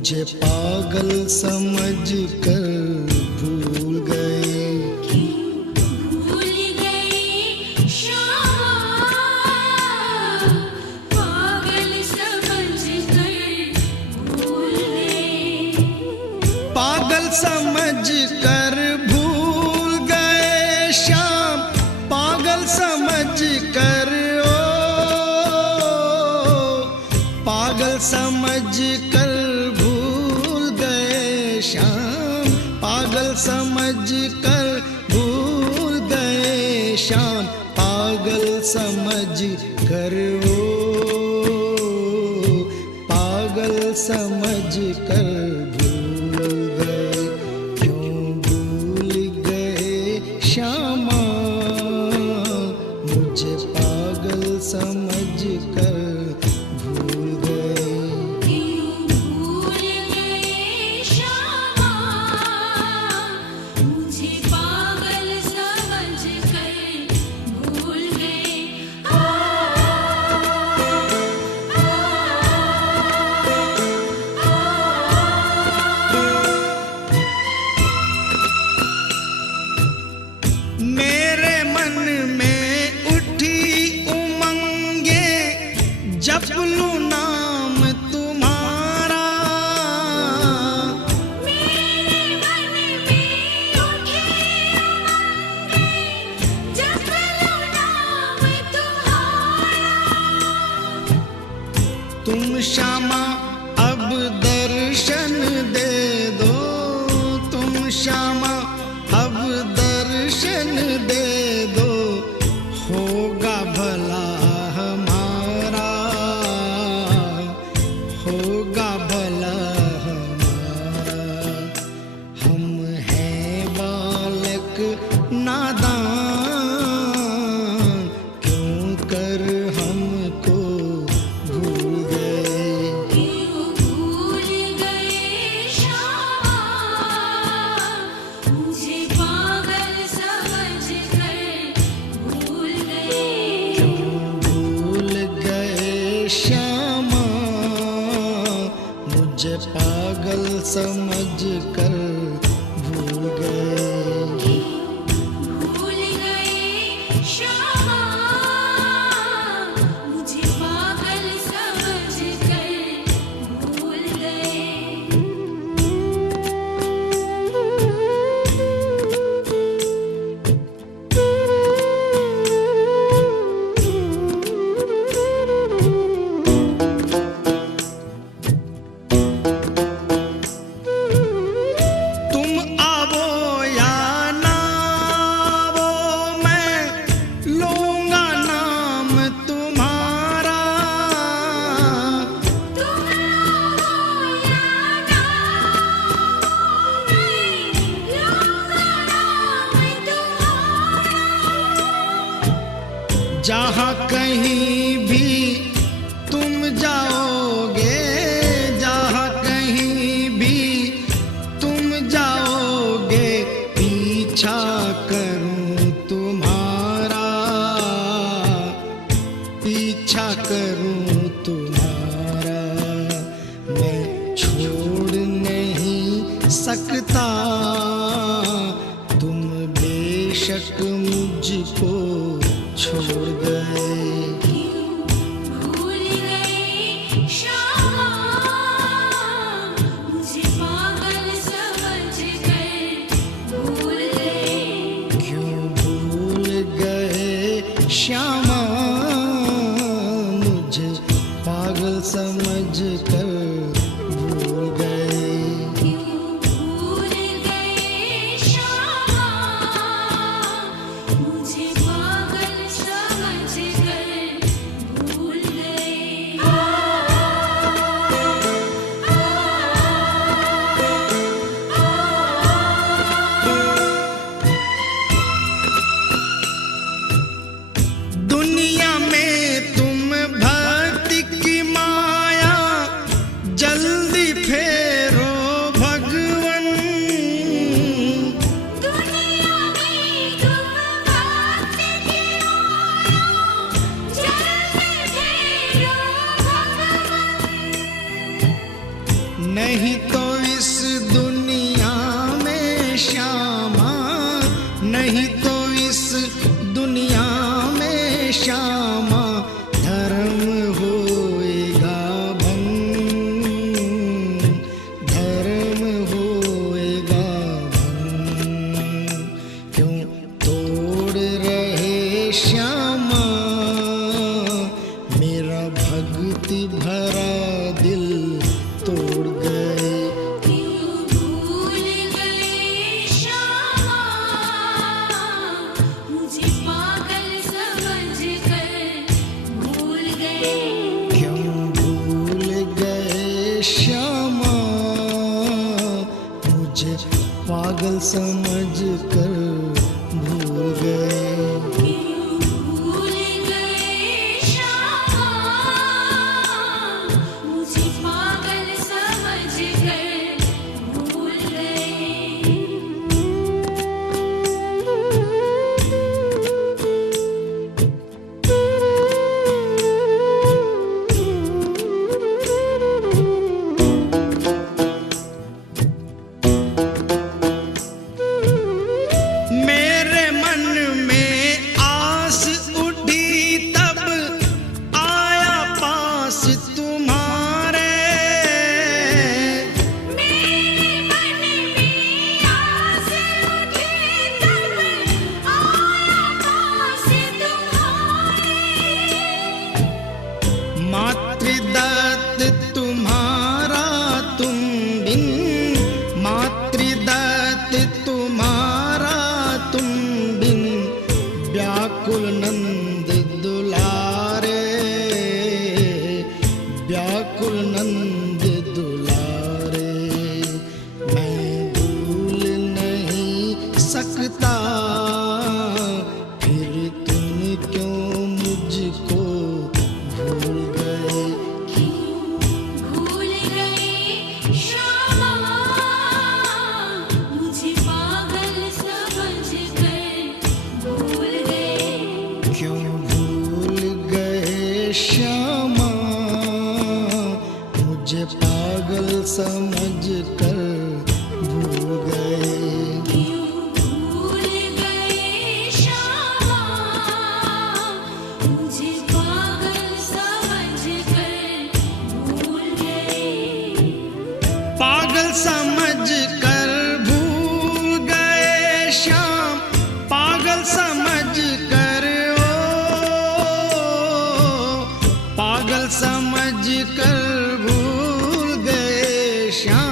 मुझे पागल समझ कर भूल गए। भूल गए श्यामा, पागल समझ कर भूल गए। पागल समझ कर भूल गए श्याम, पागल समझ कर पागल समझ कर भूल गए श्याम, पागल समझ कर भूल गए श्याम, पागल समझ कर पागल समझ कर भूल गए। क्यों भूल गए श्यामा, मुझे पागल समझ कर भूल गए। भूल गए श्यामा, मुझे पागल समझ कर भूल गए। मेरे मन में उठी उमंगे, जप लूं नाम तुम्हारा। मेरे मन में उठे उमंगे, जप लूं नाम तुम्हारा। तुम श्यामा अब दर्शन दे दो, तुम श्यामा अब दर्शन दे दो, होगा भला हमारा, होगा भला हमारा। हम हैं बालक नादान, क्यों कर हमको भूल गए। क्यों भूल गए श्यामा, मुझे पागल समझ कर भूल गए। भूल गए श्यामा, मुझे पागल समझ कर भूल गए। भूल गए श्यामा, मुझे पागल समझ कर भूल गए। तुम आवो या ना आवो, मैं लूंगा नाम तुम्हारा। तुम आओ या ना आओ, मैं लूंगा नाम तुम्हारा। जहाँ कहीं भी तुम जाओगे, जहाँ कहीं भी तुम जाओगे, पीछा करूं तुम्हारा, पीछा करूं तुम्हारा। मैं छोड़ नहीं सकता, तुम बेशक मुझको छोड़ गए। भूल गए श्यामा, मुझे पागल समझ कर भूल गए। क्यों भूल गए श्यामा, मुझे पागल समझ कर भूल गए। भूल गए श्यामा, मुझे पागल समझ कर भूल गए। नहीं तो इस दुनिया में श्यामा, नहीं तो इस दुनिया में श्यामा धर्म होएगा भंग, धर्म होएगा भंग। क्यों तोड़ रहे श्यामा मेरा भक्ति भरा दिल तोड़ गए। क्यों भूल गए श्यामा, मुझे पागल समझकर भूल गए। क्यों भूल गए श्यामा मुझे पागल समझ कर भूल गए। क्यों भूल गए श्यामा, मुझे पागल समझकर भूल गए। मेरे मन में आस उठी तब आया पास तुम्हारे। मेरे मन में आस उठी तब आया पास तुम्हारे। मातृदत्त तुम्हारा तुम बिन, मातृदत्त तुम्हारा तुम बिन व्याकुल नंद दुलारे, व्याकुल नंद दुलारे। मैं भूल नहीं सकता फिर तुम क्यों मुझको भूल गए। भूल गए श्यामा, मुझे पागल समझकर भूल गए। क्यों भूल गए श्यामा मुझे पागल समझ कर भूल गए। क्यों भूल गए श्यामा, मुझे पागल समझकर भूल गए। पागल समझ कर भूल गए श्याम, पागल समझ कर पागल समझ कर भूल गए श्याम।